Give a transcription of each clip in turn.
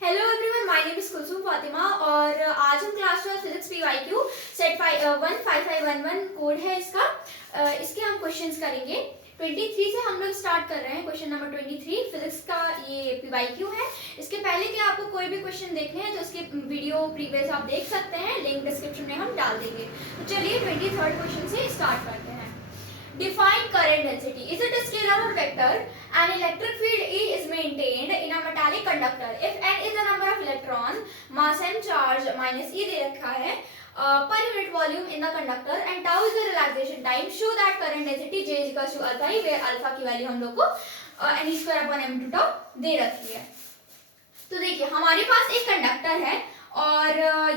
Hello everyone, my name is Kulsum Fatima और आज हम class 12 physics PYQ set 15511 code है इसका। इसके हम क्वेश्चंस करेंगे। 23 से हम लोग स्टार्ट कर रहे हैं। क्वेश्चन नंबर 23 फिजिक्स का ये पीवाईक्यू है। इसके पहले कि आपको कोई भी क्वेश्चन देखने हैं तो उसके वीडियो प्रीवियस आप देख सकते हैं, लिंक डिस्क्रिप्शन में हम डाल देंगे। तो चलिए 23rd क्वेश्चन से स्टार्ट करते हैं। Define current density. Is it a scalar or vector? An electric field E is maintained in a metallic conductor. If N is the number of electron, mass M charge minus E दे रखा है per unit volume in the conductor and tau is the relaxation time. Show that current density J is equals to alpha E, where alpha की value हम लोग को n square upon m into tau दे रखी है। तो देखिए हमारे पास एक कंडक्टर है और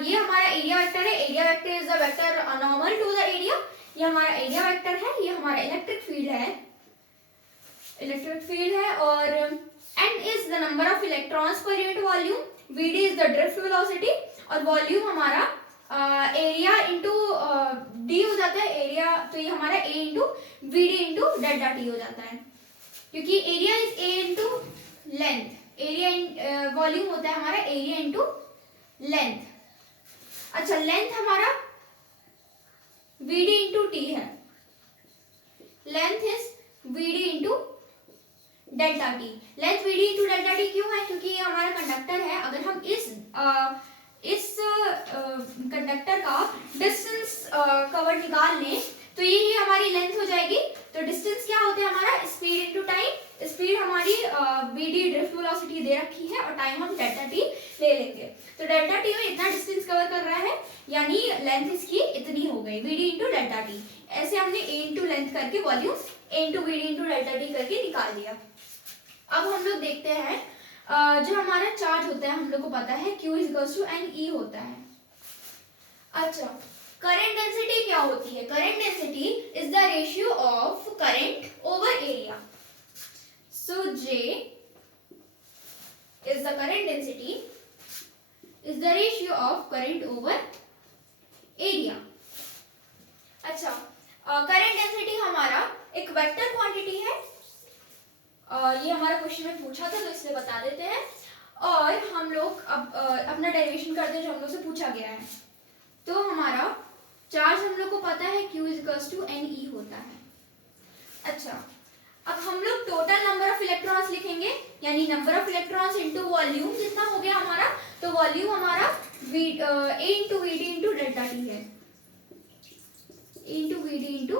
ये हमारा एरिया वेक्टर है। Area vector is the vector normal to the area. ये हमारा एरिया वेक्टर है, ये हमारा इलेक्ट्रिक फील्ड है और n is the number of electrons per unit volume, vd is the drift velocity और वॉल्यूम हमारा एरिया इंटू d हो जाता है एरिया। तो ये हमारा a into vd into delta t हो जाता है, क्योंकि area is a into length. Area volume होता है हमारा एरिया इंटू लेंथ। अच्छा, लेंथ हमारा vd इंटू t है। Length is vd into delta t। Length vd into delta t क्यों है? क्योंकि ये हमारा कंडक्टर है। अगर हम इस कंडक्टर का डिस्टेंस कवर निकाल लें तो ये हमारी लेंथ हो जाएगी। तो डिस्टेंस क्या होता है हमारा? Speed into time. स्पीड हमारी vd ड्रिफ्ट वेलोसिटी दे रखी है और टाइम हम डेल्टा t ले लेंगे। तो डेल्टा t में इतना डिस्टेंस कवर कर रहा है, यानी लेंथ इसकी इतनी हो गई, vd इंटू डेल्टा t। ऐसे हमने a इंटू लेंथ करके volume a into vd into delta t करके निकाल दिया। अब हम लोग देखते हैं जो हमारा चार्ज होता है, हम लोग को पता है q equals to n e होता है। अच्छा, करंट डेंसिटी क्या होती है? Current density is the ratio of current over area. So J is the current density is the ratio of current over area. अच्छा, करंट डेंसिटी हमारा एक vector quantity है। ये हमारा क्वेश्चन में पूछा था तो इसलिए बता देते हैं। और हम लोग अब अपना डेरिवेशन करते हैं जो हम लोग से पूछा गया है। तो हमारा चार्ज हम लोग को पता है Q इक्वल्स टू NE होता है। अच्छा, अब हम लोग टोटल नंबर ऑफ इलेक्ट्रॉन्स लिखेंगे, यानी number of electrons into volume जितना हो गया हमारा। तो वॉल्यूम हमारा a into vd into delta t है, into vd into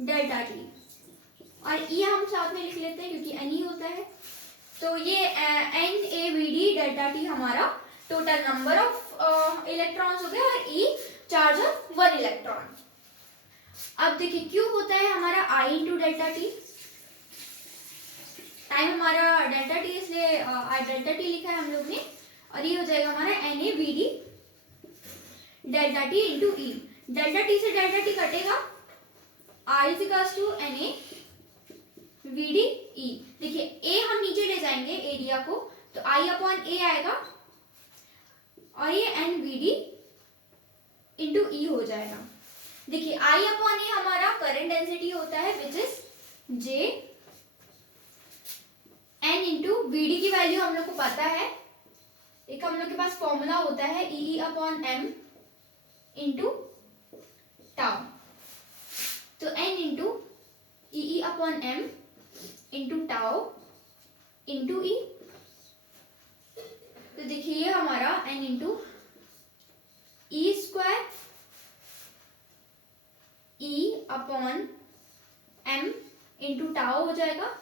delta t। और ये हम साथ में लिख लेते हैं क्योंकि n होता है। तो ये n a vd delta t हमारा टोटल नंबर ऑफ इलेक्ट्रॉन्स हो गया और e चार्ज ऑफ 1 इलेक्ट्रॉन। अब देखिए Q होता है हमारा I into delta T. Time हमारा डेल्टा टी, इसलिए डेल्टा टी लिखा है हम लोग ने। और ये हो जाएगा हमारा Na Vd delta t into e. Delta t से डेल्टा टी कटेगा, I is equals to Na Vd E। देखिए A हम नीचे ले जाएंगे एरिया को, तो I अपॉन A आएगा और ये N Vd इंटू E हो जाएगा। देखिए I अपॉन ए हमारा करंट डेंसिटी होता है विच is J। N into Vd की वैल्यू हम लोग को पता है, एक हम लोग के पास फॉर्मूला होता है E upon M into tau. तो N into E upon M into tau into E। तो देखिए ये हमारा N into E square E upon M into tau हो जाएगा।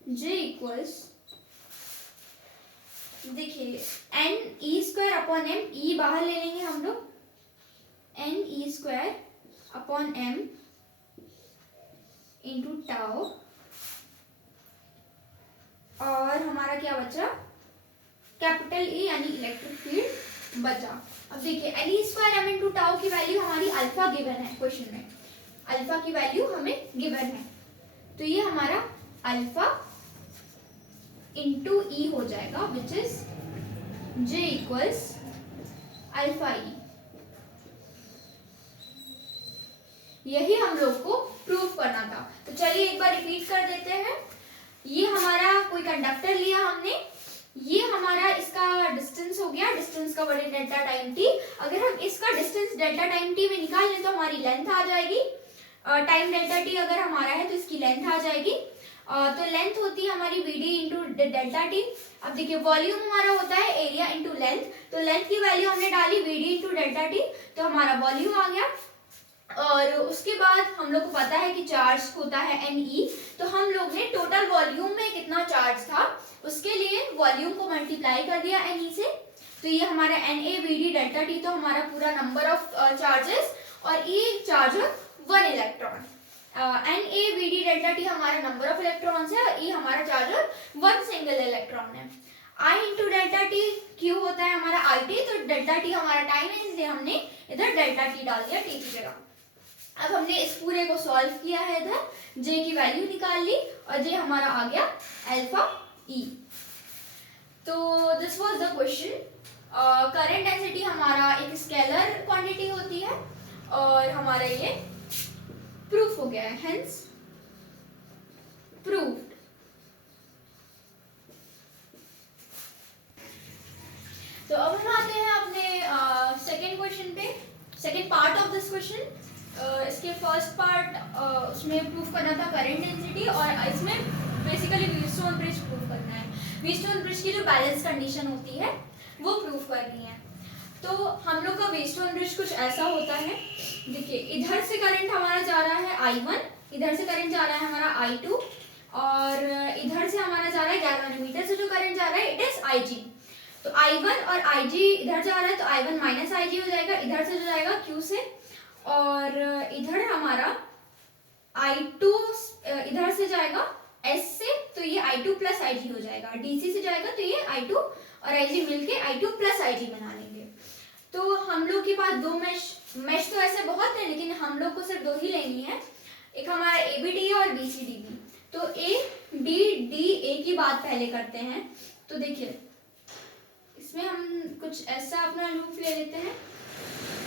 J इक्वल्स, देखिए N E square upon M, E बाहर ले लेंगे हम लोग, N E square upon M into tau. और हमारा क्या बचा? कैपिटल E यानी इलेक्ट्रिक फील्ड बचा। अब देखिए N square M into tau की वैल्यू हमारी अल्फा गिवन है क्वेश्चन में। अल्फा की वैल्यू हमें गिवन है, तो ये हमारा अल्फा इंटू ई हो जाएगा which is J equals alpha e. यही हम लोग को प्रूव करना था। तो चलिए एक बार रिपीट कर देते हैं। ये हमने, ये हमारा इसका डिस्टेंस हो गया, डिस्टेंस का बड़े डेल्टा टाइम टी। अगर हम इसका डिस्टेंस डेल्टा टाइम टी में निकाल लें तो हमारी लेंथ आ जाएगी, टाइम डेल्टा टी अगर हमारा है तो इसकी लेंथ आ जाएगी। तो लेंथ होती है हमारी V D into delta T. अब देखिए वॉल्यूम हमारा होता है एरिया इंटू लेंथ, तो लेंथ की वैल्यू हमने डाली V D into delta T, तो हमारा वॉल्यूम आ गया। और उसके बाद हम लोग को पता है कि चार्ज होता है एन ई, तो हम लोग ने टोटल वॉल्यूम में कितना चार्ज था उसके लिए वॉल्यूम को मल्टीप्लाई कर दिया एन ई से, तो ये हमारा n a v d delta T तो हमारा पूरा नंबर ऑफ चार्जेस, और e charge of 1 electron. N a v d delta t हमारा नंबर ऑफ इलेक्ट्रॉन्स है और ई हमारा चार्ज ऑफ 1 सिंगल इलेक्ट्रॉन है। आई इंटू डेल्टा टी क्यू होता है हमारा आई टी, तो डेल्टा टी हमारा टाइम है इसलिए हमने इधर डेल्टा टी डाल दिया टी की जगह। अब हमने इस पूरे को सॉल्व किया है, इधर जे की वैल्यू निकाल ली और जे हमारा आ गया अल्फा ई। तो this was the question. Current density हमारा एक स्केलर क्वांटिटी होती है और हमारा ये प्रूफ हो गया है, हेंस प्रूव्ड। तो अब हम आते हैं अपने सेकेंड क्वेश्चन पे, second part of this question. इसके फर्स्ट पार्ट उसमें प्रूफ करना था करंट डेंसिटी, और इसमें बेसिकली व्हीटस्टोन ब्रिज प्रूफ करना है। व्हीटस्टोन ब्रिज की जो बैलेंस कंडीशन होती है वो प्रूफ करनी है। तो हम लोग का व्हीटस्टोन ब्रिज कुछ ऐसा होता है, देखिए इधर से करंट हमारा जा रहा है I1, इधर से करंट जा रहा है हमारा I2, और इधर से हमारा जा रहा है गैल्वेनोमीटर से जो करंट जा रहा है इट इज IG। तो I1 और IG इधर जा रहा है तो I1 माइनस IG हो जाएगा, इधर से जो जाएगा Q से, और इधर हमारा I2 इधर से जाएगा S से, तो ये I2 प्लस IG हो जाएगा। DC से जाएगा तो ये I2 और IG मिलके I2 प्लस IG बना लेंगे। तो हम लोग के पास दो मेश तो ऐसे बहुत है, लेकिन हम लोग को सिर्फ दो ही लेनी है, एक हमारा ABD और BCDB। तो ABDA की बात पहले करते हैं। तो देखिए इसमें हम कुछ ऐसा अपना लूप ले लेते हैं,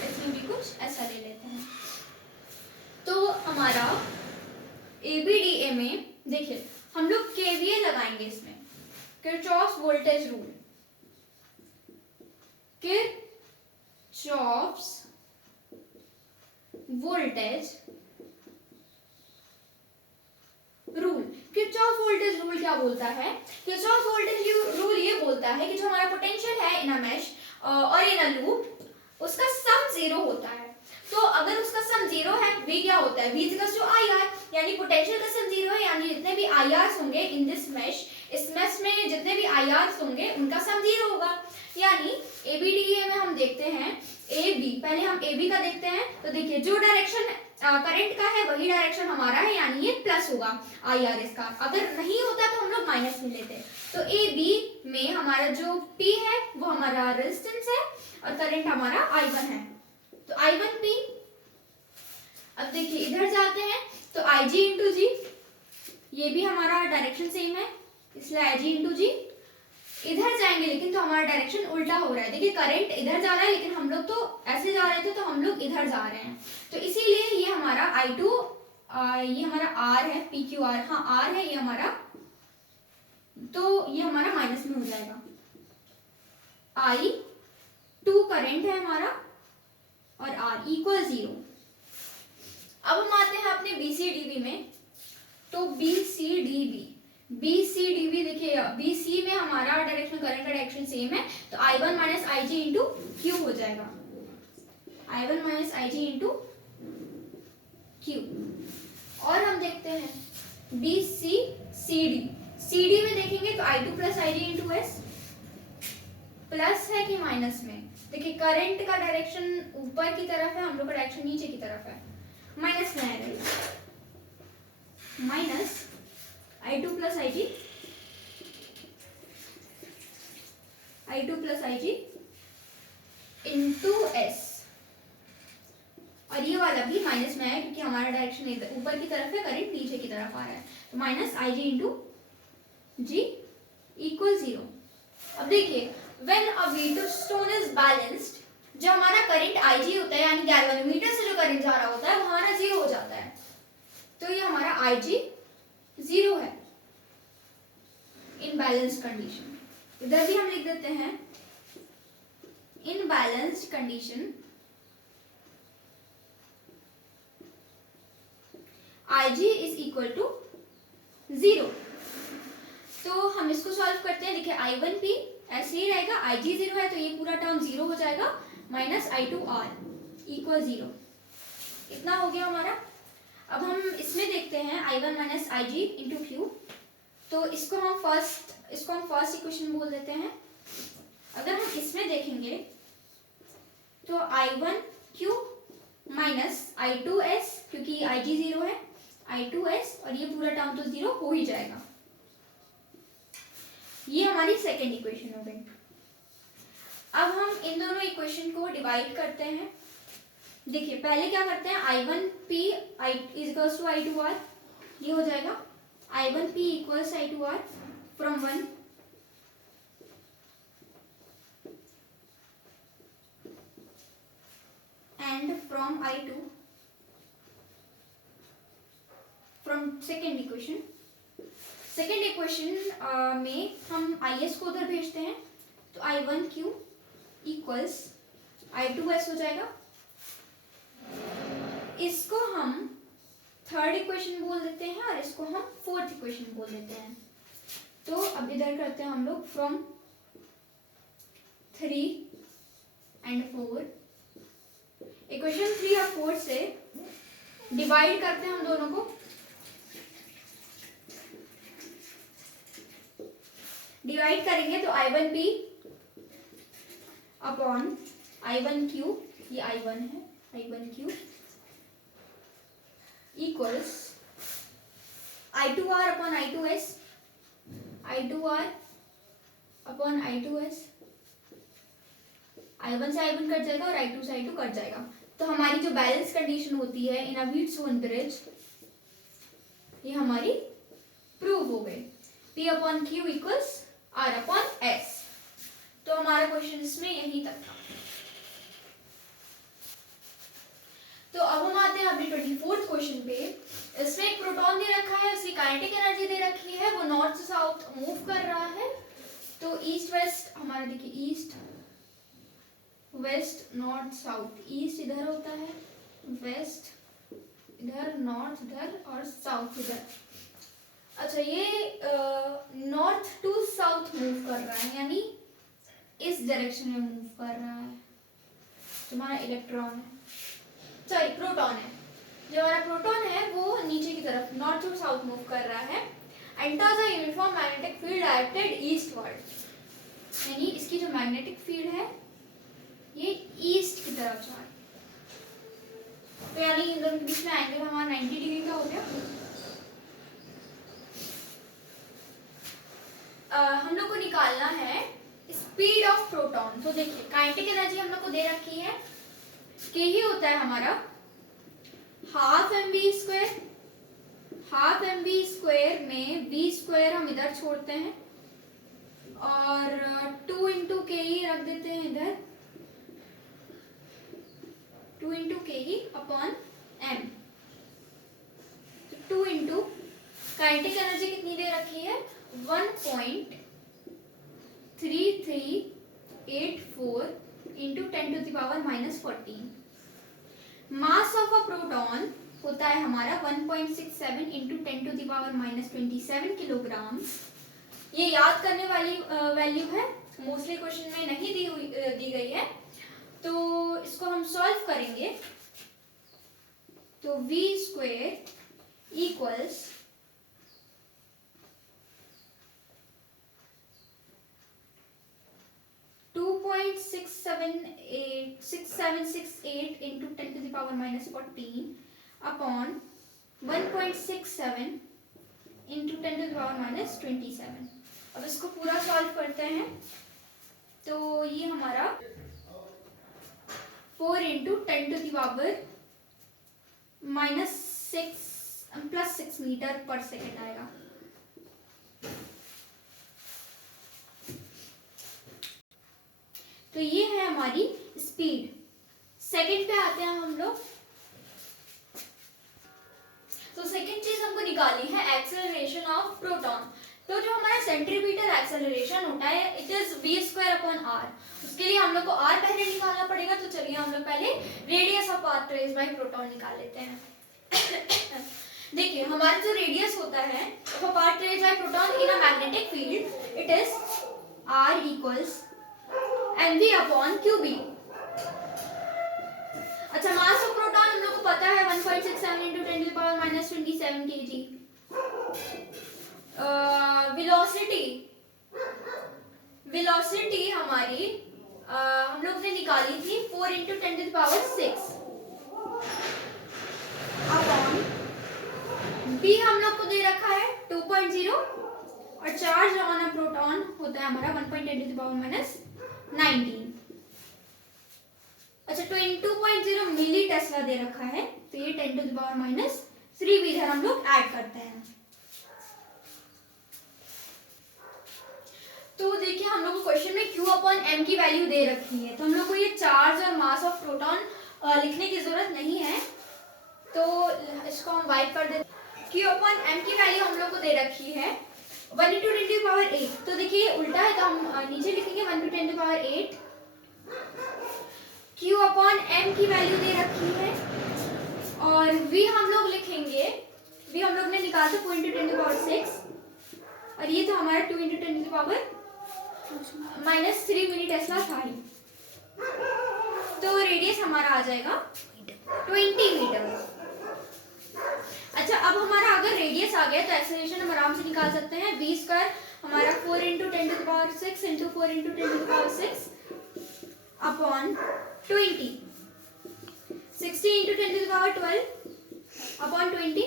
इसमें भी कुछ ऐसा ले लेते हैं। तो हमारा ABDA में देखिए हम लोग KVL लगाएंगे, इसमें Kirchhoff's voltage rule, Kirchhoff's voltage rule. Kirchhoff voltage rule क्या बोलता है? किरचॉफ वोल्टेज रूल ये बोलता है कि जो हमारा पोटेंशियल है इन अ मैश और इन अ लूप उसका सम जीरो होता है। तो अगर उसका सम जीरो है, V क्या होता है? V इक्वल्स टू IR, यानी पोटेंशियल का सम जीरो है, यानी जितने भी IRs होंगे इन दिस मैश, इस मैश में जितने भी IRs होंगे उनका सम जीरो होगा। यानी ABDA में हम देखते हैं AB, पहले हम AB का देखते हैं। तो देखिए जो डायरेक्शन करंट का है वही डायरेक्शन हमारा है, यानी ये प्लस होगा IR इसका। अगर नहीं होता तो हम लोग माइनस में लेते। तो AB में हमारा जो P है वो हमारा रेजिस्टेंस है और करंट हमारा I1 है, तो I1P। अब देखिए इधर जाते हैं तो IG इंटू जी, ये भी हमारा डायरेक्शन सेम है इसलिए IG इंटू जी। इधर जाएंगे लेकिन तो हमारा डायरेक्शन उल्टा हो रहा है। देखिए करंट इधर जा रहा है लेकिन हम लोग तो ऐसे जा रहे थे, तो हम लोग इधर जा रहे हैं, तो इसीलिए ये हमारा I2 ये हमारा R है, PQR, हाँ R है ये हमारा, तो ये हमारा माइनस में हो जाएगा। I2 करंट है हमारा और R इक्वल 0। अब हम आते हैं अपने BCDB में। तो BCDB देखिए BC में हमारा डायरेक्शन करंट का डायरेक्शन सेम है, तो I1 minus IG into Q हो जाएगा, I1 minus IG into Q। और हम देखते हैं BCCD, CD में देखेंगे तो I2 plus IG into S, plus है कि माइनस में? देखिए करंट का डायरेक्शन ऊपर की तरफ है, हम लोग का डायरेक्शन नीचे की तरफ है, माइनस में आएगा, minus I2 plus IG, I2 plus IG into S, और ये वाला भी माइनस में है क्योंकि हमारा डायरेक्शन ऊपर की तरफ है, करंट नीचे की तरफ आ रहा है, तो minus IG into G equal 0। अब देखिए when a Wheatstone is balanced, जो हमारा करंट IG होता है यानी गैल्वेनोमीटर से जो करंट जा रहा होता है वो हमारा 0 हो जाता है, तो ये हमारा IG 0 है। इन इन बैलेंस कंडीशन, इधर भी हम लिख देते हैं in balanced condition IG is equal to 0। तो हम इसको सॉल्व करते हैं। देखिए I1P ऐसे ही रहेगा, IG 0 है तो ये पूरा टर्म 0 हो जाएगा, माइनस I2R इक्वल 0। इतना हो गया हमारा। अब हम इसमें देखते हैं I1 minus IG into Q। तो इसको हम फर्स्ट इक्वेशन बोल देते हैं। अगर हम इसमें देखेंगे तो I1Q माइनस I2S, क्योंकि IG 0 है, I2S और ये पूरा टर्म तो 0 हो ही जाएगा। ये हमारी सेकेंड इक्वेशन हो गई। अब हम इन दोनों इक्वेशन को डिवाइड करते हैं। देखिए पहले क्या करते हैं, I1P इक्वल्स टू I2R, ये हो जाएगा I1P equals I2R from 1 and from I2 from second equation. Second equation में हम IS को उधर भेजते हैं तो I1Q इक्वल्स I2S हो जाएगा। इसको हम थर्ड इक्वेशन बोल देते हैं और इसको हम फोर्थ इक्वेशन बोल देते हैं। तो अब इधर करते हैं हम लोग फ्रॉम 3 एंड 4, इक्वेशन 3 और 4 से डिवाइड करते हैं हम दोनों को। डिवाइड करेंगे तो I1P अपॉन I1Q, ये I1 है, I1Q equals I2R upon I2S, I2R upon I2S। I1 से I1 कट जाएगा और I2 से I2 कट जाएगा। तो हमारी जो बैलेंस कंडीशन होती है इन अ व्हीटस्टोन ब्रिज, ये हमारी प्रूव हो गई। P upon Q equals R upon S। तो हमारा क्वेश्चन इसमें यहीं तक था। तो अब हम आते हैं अपने 24th क्वेश्चन पे। इसमें एक प्रोटॉन दे रखा है, उसकी काइनेटिक एनर्जी दे रखी है, वो नॉर्थ से साउथ मूव कर रहा है। तो ईस्ट वेस्ट हमारा देखिए, east west north south, east इधर होता है, वेस्ट इधर, नॉर्थ इधर और साउथ इधर। अच्छा, ये नॉर्थ टू साउथ मूव कर रहा है, यानी इस डायरेक्शन में मूव कर रहा है। तुम्हारा इलेक्ट्रॉन है, सॉरी प्रोटॉन है, जो हमारा प्रोटॉन है वो नीचे की तरफ नॉर्थ टू साउथ मूव कर रहा है। Enters a uniform magnetic field directed eastward, यानी इसकी जो मैग्नेटिक फील्ड है ये ईस्ट की तरफ जा रही है। तो यानी इन दोनों के बीच में एंगल हमारा 90 डिग्री का हो गया। हम लोग को निकालना है स्पीड ऑफ प्रोटॉन। तो देखिए काइनेटिक एनर्जी हम लोग को दे रखी है कि ही होता है हमारा हाफ mv स्क्वायर में v स्क्वायर हम इधर छोड़ते हैं और 2 इंटू के ही रख देते हैं इधर, 2 इंटू के ही upon m। 2 into kinetic energy कितनी दे रखी है, 1.3384 into 10 to the power -14। Mass of a proton होता है हमारा 1.67 into 10 to the power -27 kilogram. ये याद करने वाली वैल्यू है, मोस्टली क्वेश्चन में नहीं दी गई है। तो इसको हम सॉल्व करेंगे तो v square equals 6768 into 10 to the power -14 upon 1.67 into 10 to the power -27। अब इसको पूरा सॉल्व करते हैं तो ये हमारा 4 into 10 to the power -6 metre पर सेकेंड आएगा। तो ये है हमारी स्पीड। सेकंड पे आते हैं हम लोग। तो सेकंड चीज हमको निकालनी है एक्सेलरेशन ऑफ प्रोटॉन। तो जो हमारा सेंट्रीपिटल एक्सेलरेशन होता है इट इज v²/r। उसके लिए हम लोग को r पहले निकालना पड़ेगा, तो चलिए हम लोग पहले radius of path traced by proton निकाल लेते हैं। देखिए हमारा जो रेडियस होता है of path traced by proton in a magnetic field it is r equals mv/qb। अच्छा, मास ऑफ प्रोटॉन हम लोग को पता है 1.67 × 10⁻⁻27 kg। वेलोसिटी हमारी हम लोग ने निकाली थी 4 × 10⁻6 अपॉन बी हम लोग को दे रखा है 2.0 और चार्ज ऑन अ प्रोटॉन होता है हमारा 1.10⁻19। अच्छा, 22.0 मिली टेस्ला दे रखा है, तो ये 10⁻³ भी इधर हम लोग ऐड करते हैं। तो देखिए हम लोग को क्वेश्चन में Q/m की वैल्यू दे रखी है, तो हम लोग को ये चार्ज और मास ऑफ प्रोटॉन लिखने की जरूरत नहीं है, तो इसको हम वाइप कर देते हैं। Q/m की वैल्यू हम लोग को दे रखी है 1 × 10⁸। तो देखिए ये उल्टा है, तो हम नीचे लिखेंगे 1 × 10⁸। Q/m की वैल्यू दे रखी है और V हम लोग लिखेंगे, V हम लोग ने निकाला था 4 × 10⁻6 और ये तो हमारा 2 × 10⁻³ मिली टेस्ला था ही। तो रेडियस हमारा आ जाएगा 20 मीटर। अच्छा, अब हमारा अगर रेडियस आ गया तो एक्सेलरेशन हम आराम से निकाल सकते हैं। v² हमारा 4 × 10⁻6 × 4 × 10⁻6 अपॉन 20, 60 × 10⁻12 अपॉन 20।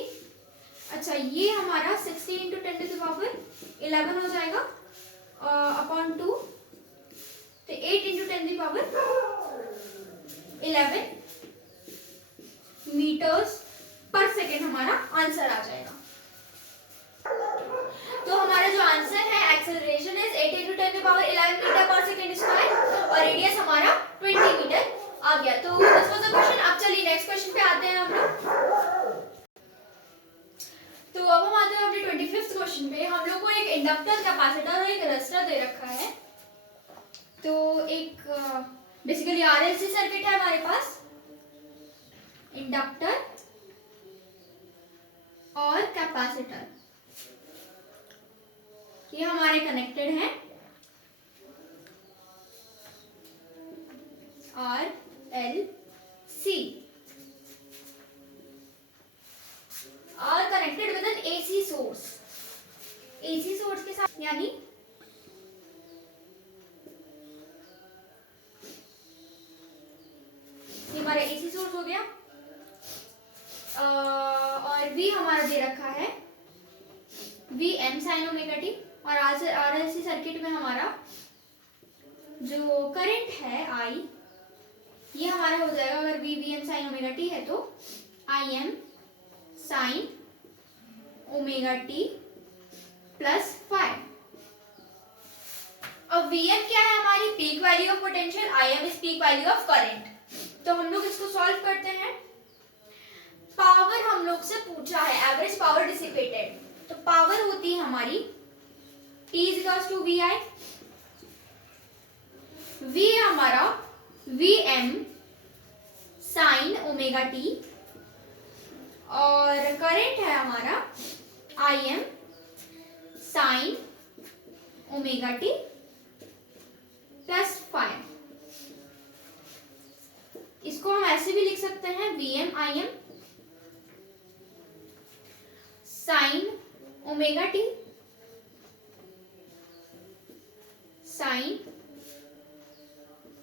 अच्छा, ये हमारा 60 × 10⁻11 हो जाएगा अपॉन 2, तो 8 × 10⁻11 मीटर्स पर सेकेंड हमारा आंसर आ जाएगा। तो हमारा जो आंसर है एक्सेलरेशन इज 8 × 10⁻11 मीटर पर सेकेंड स्क्वायर और रेडियस हमारा 20 मीटर आ गया। तो दिस वाज द क्वेश्चन। अब चलिए नेक्स्ट क्वेश्चन पे आते हैं हम लोग। तो अब हम आते हैं अपने 25th क्वेश्चन पे। हम लोग को एक इंडक्टर, कैपेसिटर और एक रेजिस्टर दे रखा है। तो एक बेसिकली आरएलसी सर्किट है हमारे पास, इंडक्टर और कैपेसिटर, ये हमारे कनेक्टेड हैं RLC और connected with an AC source. AC source के साथ यानी हमारा AC सोर्स हो गया और V हमारा दे रखा है Vm sin ωt और RLC सर्किट में हमारा जो करंट है I, ये हमारा हो जाएगा, अगर Vm sin ωt है तो Im sin ωt plus phi। अब Vm क्या है हमारी peak value of potential, Im is peak value of current. तो हम लोग इसको सॉल्व करते हैं। पावर हम लोग से पूछा है, एवरेज पावर डिसिपेटेड, तो पावर होती है हमारी T = VI। V हमारा Vm sin ωt और करंट है हमारा Im sin ωt plus phi। इसको हम ऐसे भी लिख सकते हैं Vm Im sin ωt sin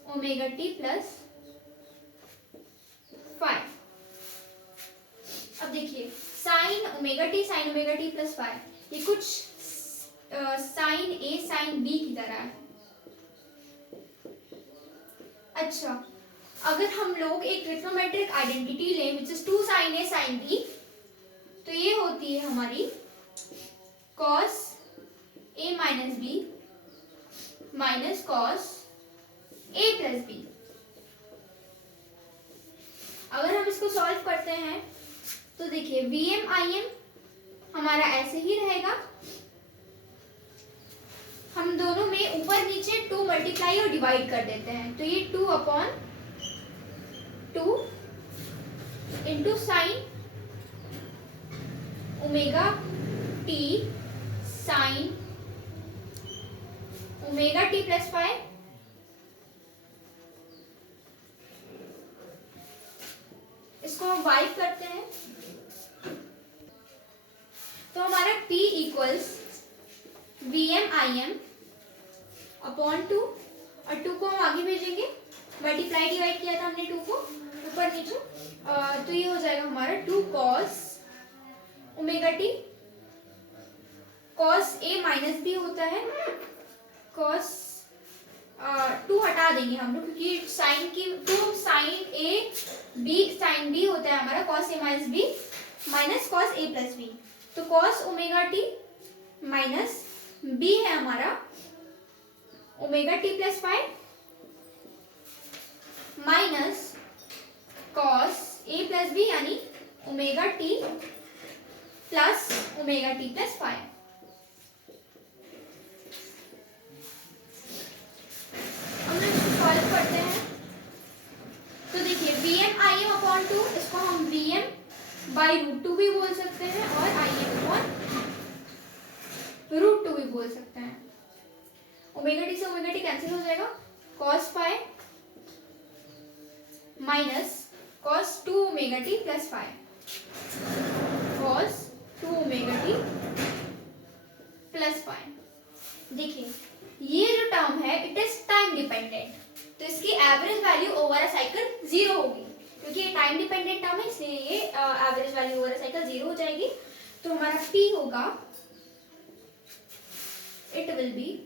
ωt plus phi। अब देखिए sin ωt प्लस phi, ये कुछ sin A sin B की तरह है। अच्छा, अगर हम लोग एक ट्रिग्नोमेट्रिक आइडेंटिटी लें which is 2 sin A sin B, तो ये होती है हमारी cos A minus B minus cos A plus B। अगर हम इसको सॉल्व करते हैं तो देखिए Vm Im हमारा ऐसे ही रहेगा ऊपर नीचे 2 मल्टीप्लाई और डिवाइड कर देते हैं, तो ये 2/2 into sine omega T sine omega T plus 5 इसको हम वाइप करते हैं, तो हमारा P इक्वल्स VMIM अपॉन 2 और 2 को हम आगे भेजेंगे, मल्टीप्लाई डिवाइड किया था हमने 2 को ऊपर नीचे, तो ये हो जाएगा हमारा 2 cos omega T, cos A minus B होता है, cos 2 हटा देंगे हम लोग क्योंकि साइन की 2 sine A B sine B होता है हमारा cos A minus B minus cos A plus B, तो cos omega T minus B है हमारा omega T plus 5 minus cos A plus B यानी omega T plus omega T plus 5। हम लोग इसको सॉल्व करते हैं, तो देखिए VMIM अपॉन 2 इसको हम VM बाई √2 भी बोल सकते हैं और IM अपॉन √2 भी बोल सकते हैं। ओमेगा टी से ओमेगा टी कैंसिल हो जाएगा, cos phi minus cos 2 omega T plus 5, cos 2 omega T plus 5। देखिए ये जो टर्म है इट इज टाइम डिपेंडेंट, तो इसकी average value over a cycle 0 होगी, क्योंकि ये टाइम डिपेंडेंट टर्म है इसलिए ये average value over a cycle 0 हो जाएगी। तो हमारा P होगा, it will be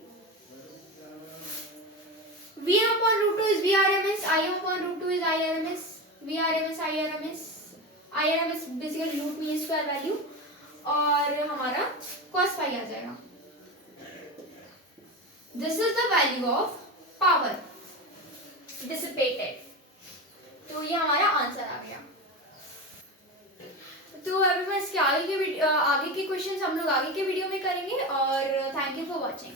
VM upon √2 is VRMS, IM upon √2 is IRMS, VRMS IRMS, IRMS basically root mean square value, और हमारा cos फाइ आ जाएगा। This is the value of power dissipated, तो ये हमारा आंसर आ गया। तो अभी मैं इसके आगे के क्वेश्चंस हम लोग आगे के वीडियो में करेंगे, और थैंक यू फॉर वॉचिंग।